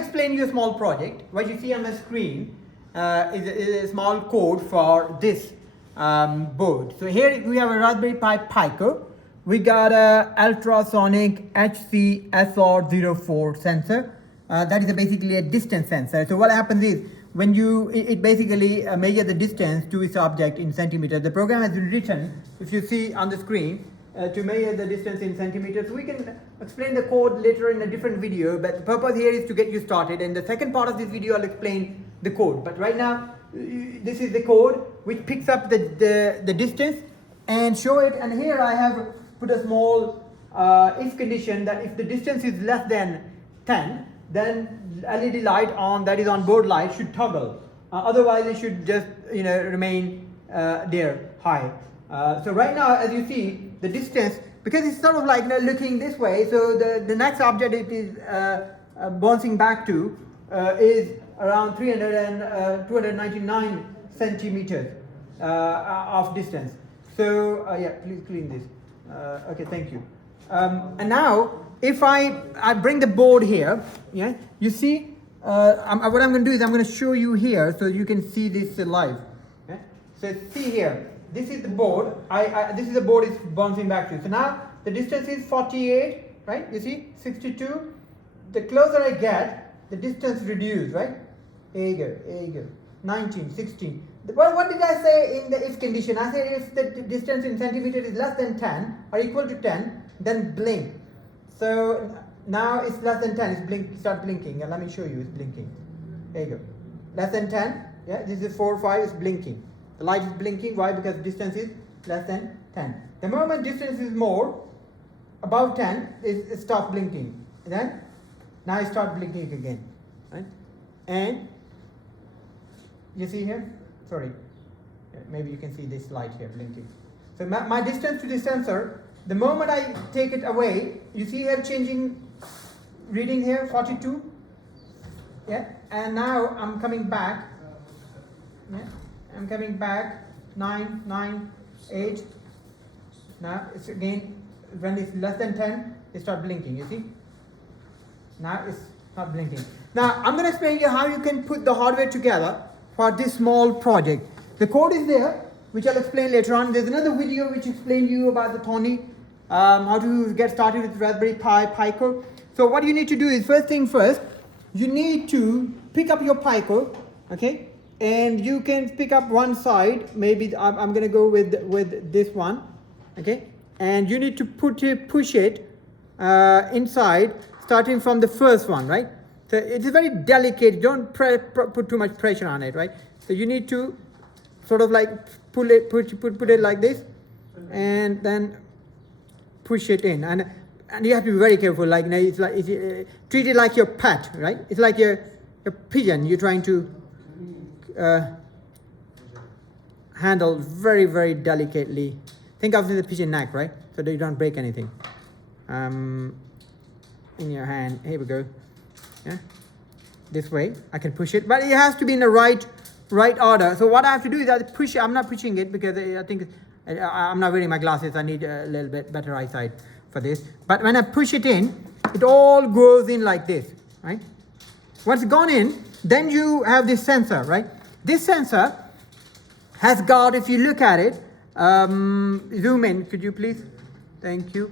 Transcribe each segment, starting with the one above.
explain you a small project. What you see on the screen is a small code for this board. So here we have a Raspberry Pi Pico. We got a ultrasonic SR04 sensor. That is basically a distance sensor. So what happens is when it basically measures the distance to its object in centimeters. The program has been written, if you see on the screen, to measure the distance in centimeters. We can explain the code later in a different video, but the purpose here is to get you started. And the second part of this video, I'll explain the code. But right now, this is the code which picks up the distance and show it. And here I have put a small if condition that if the distance is less than 10, then LED light on, that is on board light, should toggle. Otherwise, it should just remain there high. So right now, as you see, the distance, because it's sort of like looking this way, so the next object it is bouncing back to is around 299 centimeters of distance. So yeah, please clean this. Okay, thank you. And now, if I bring the board here, yeah, you see, what I'm going to do is I'm going to show you here so you can see this live. Yeah? So see here. This is the board. This is the board is bouncing back to. So now the distance is 48, right? You see, 62. The closer I get, the distance reduces, right? Here you go. 19, 16. What did I say in the if condition? I said if the distance in centimeters is less than 10 or equal to 10, then blink. So now it's less than 10. It's start blinking. And let me show you. It's blinking. There you go. Less than 10. Yeah, this is 4, 5. It's blinking. The light is blinking. Why? Because distance is less than 10. The moment distance is more, above 10, it stops blinking. And then, now it starts blinking again. Right? And, you see here? Sorry. Maybe you can see this light here blinking. So my distance to the sensor, the moment I take it away, you see here changing, reading here, 42. Yeah? And now I'm coming back. Yeah? I'm coming back, 9, 9, 8. Now it's again, when it's less than 10, it starts blinking, you see? Now it's not blinking. Now I'm going to explain you how you can put the hardware together for this small project. The code is there, which I'll explain later on. There's another video which explains you about the Tony, how to get started with Raspberry Pi Pico. So what you need to do is, first thing first, you need to pick up your Pico, okay? And you can pick up one side. Maybe I'm going to go with this one, okay? And you need to push it inside, starting from the first one, right? So it's very delicate. Don't put too much pressure on it, right? So you need to sort of like put it like this, and then push it in. And you have to be very careful. Like treat it like your pet, right? It's like a pigeon. You're trying to handle very, very delicately. Think of the pigeon neck, right? So that you don't break anything. In your hand. Here we go. Yeah. This way, I can push it, but it has to be in the right order. So what I have to do is I push it. I'm not pushing it because I think I'm not wearing my glasses. I need a little bit better eyesight for this. But when I push it in, it all goes in like this, right? Once it's gone in, then you have this sensor, right? This sensor has got, if you look at it, zoom in, could you please? Thank you.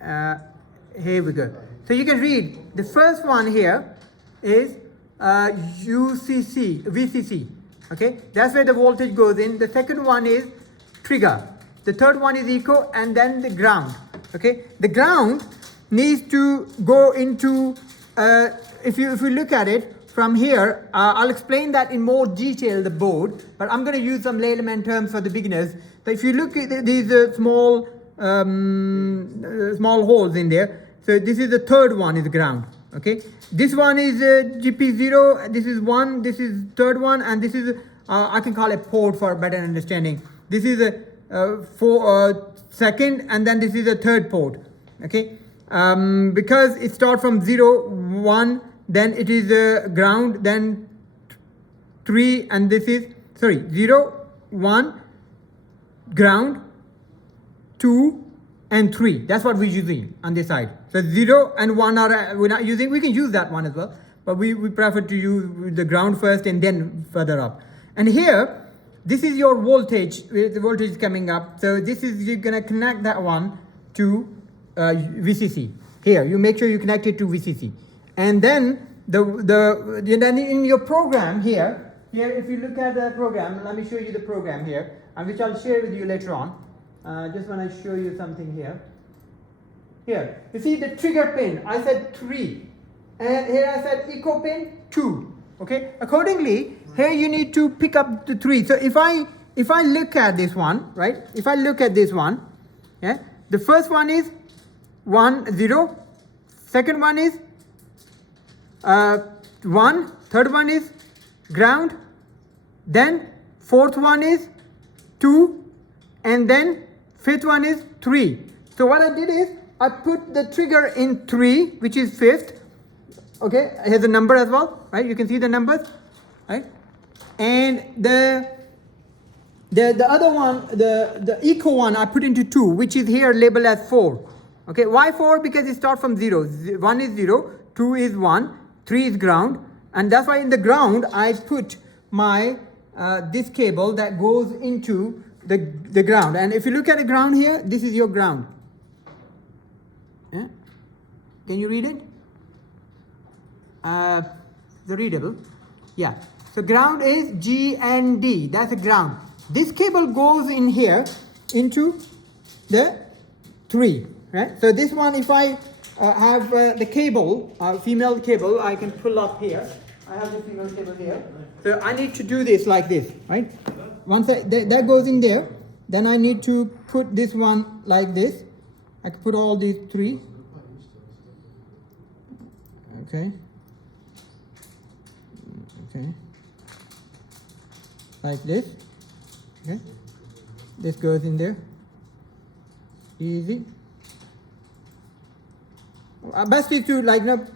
Here we go. So you can read, the first one here is VCC, okay? That's where the voltage goes in. The second one is trigger. The third one is echo, and then the ground, okay? The ground needs to go into, if you look at it from here, I'll explain that in more detail, the board, but I'm going to use some layman terms for the beginners. So if you look at these small holes in there, so this is the third one is ground, okay? This one is GP0, this is 1, this is third one, and this is, I can call it port for better understanding. This is a second, and then this is a third port, okay? Because it starts from 0, 1, then it is ground, then 3, and this is, 0, 1, ground, 2, and 3. That's what we're using on this side. So 0 and 1 are we're not using. We can use that one as well, but we prefer to use the ground first and then further up. And here, this is your voltage. The voltage is coming up. So this is, you're gonna connect that one to VCC. Here, you make sure you connect it to VCC, and then then in your program here, if you look at the program, let me show you the program here, and which I'll share with you later on. Just want to show you something here. Here, you see the trigger pin, I said 3. And here I said echo pin 2. Okay, accordingly, here you need to pick up the 3. So if I look at this one, right? If I look at this one, yeah, the first one is 1, 0. Second one is 1. Third one is ground. Then fourth one is 2. And then fifth one is 3. So what I did is I put the trigger in 3, which is fifth. Okay, here's the number as well, right? You can see the numbers, right? And the other one, the echo one, I put into 2, which is here labeled as 4. Okay, why 4? Because it starts from 0. 1 is 0, 2 is 1, 3 is ground, and that's why in the ground I put my this cable that goes into the ground. And if you look at the ground here, this is your ground. Yeah? Can you read it? The readable, yeah. So ground is G and D. That's a ground. This cable goes in here into the 3, right? So this one, if I have the cable, female cable, I can pull up here. I have the female cable here. So I need to do this like this, right? Once that goes in there, then I need to put this one like this. I can put all these 3. Okay. Okay, like this. Okay, this goes in there. Easy. Best is to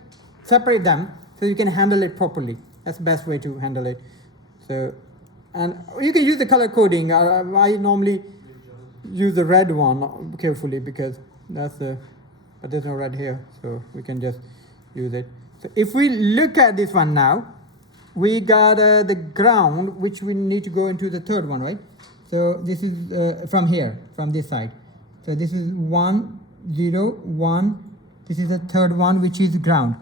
separate them so you can handle it properly. That's the best way to handle it. So, and you can use the color coding. I normally use the red one carefully because that's the, but there's no red here, so we can just use it. So if we look at this one now, we got the ground, which we need to go into the third one, right? So this is from here, from this side. So this is 1, 0, 1. This is the third one, which is ground.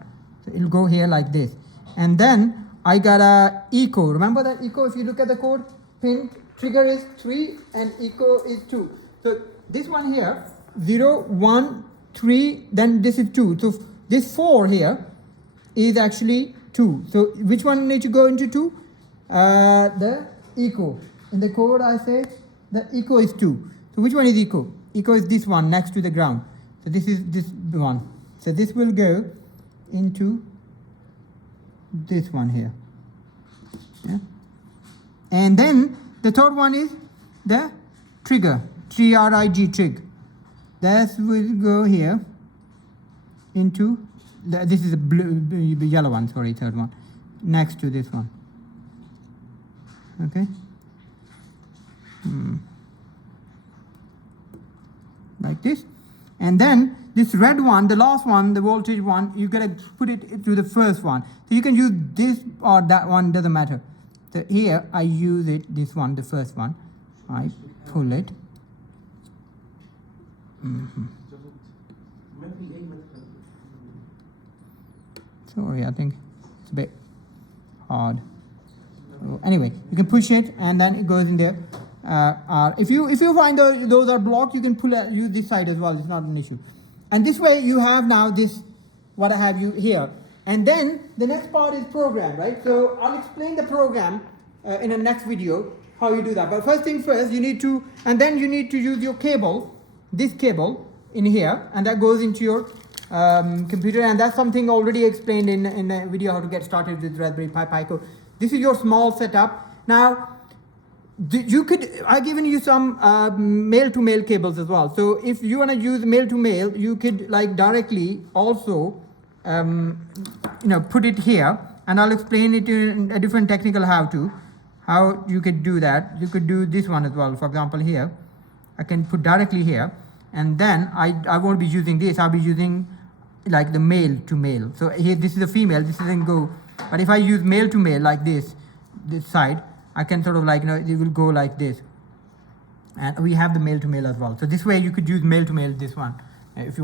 So it'll go here like this. And then I got a echo. Remember that echo? If you look at the code, pin trigger is 3 and echo is 2. So this one here, 0, 1, 3, then this is 2. So this 4 here is actually 2. So which one need to go into 2? The echo. In the code I say the echo is 2. So which one is echo? Echo is this one next to the ground. So this is this one. So this will go into this one here. Yeah. And then the third one is the trigger. TRIG, trig. That will go here into this is a blue, yellow one, sorry, third one, next to this one. Okay. Like this. And then this red one, the last one, the voltage one, you gotta put it to the first one. So you can use this or that one, doesn't matter. So here I use it, this one, the first one. I pull it. Sorry, I think it's a bit hard. So anyway, you can push it and then it goes in there. If you find those are blocked, you can use this side as well. It's not an issue. And this way you have now this, what I have you here. And then the next part is program, right? So I'll explain the program in the next video, how you do that. But first thing first, you need to, and then you need to use your cable, this cable in here, and that goes into your computer, and that's something already explained in the video how to get started with Raspberry Pi Pico. This is your small setup. Now, I've given you some male-to-male cables as well. So if you want to use male-to-male, you could directly also, put it here, and I'll explain it in a different technical how you could do that. You could do this one as well. For example, here, I can put directly here, and then I won't be using this. I'll be using like the male to male. So here this is a female, this doesn't go, but if I use male to male like this side, I can sort of like, you know, it will go like this. And we have the male to male as well. So this way you could use male to male, this one, if you want.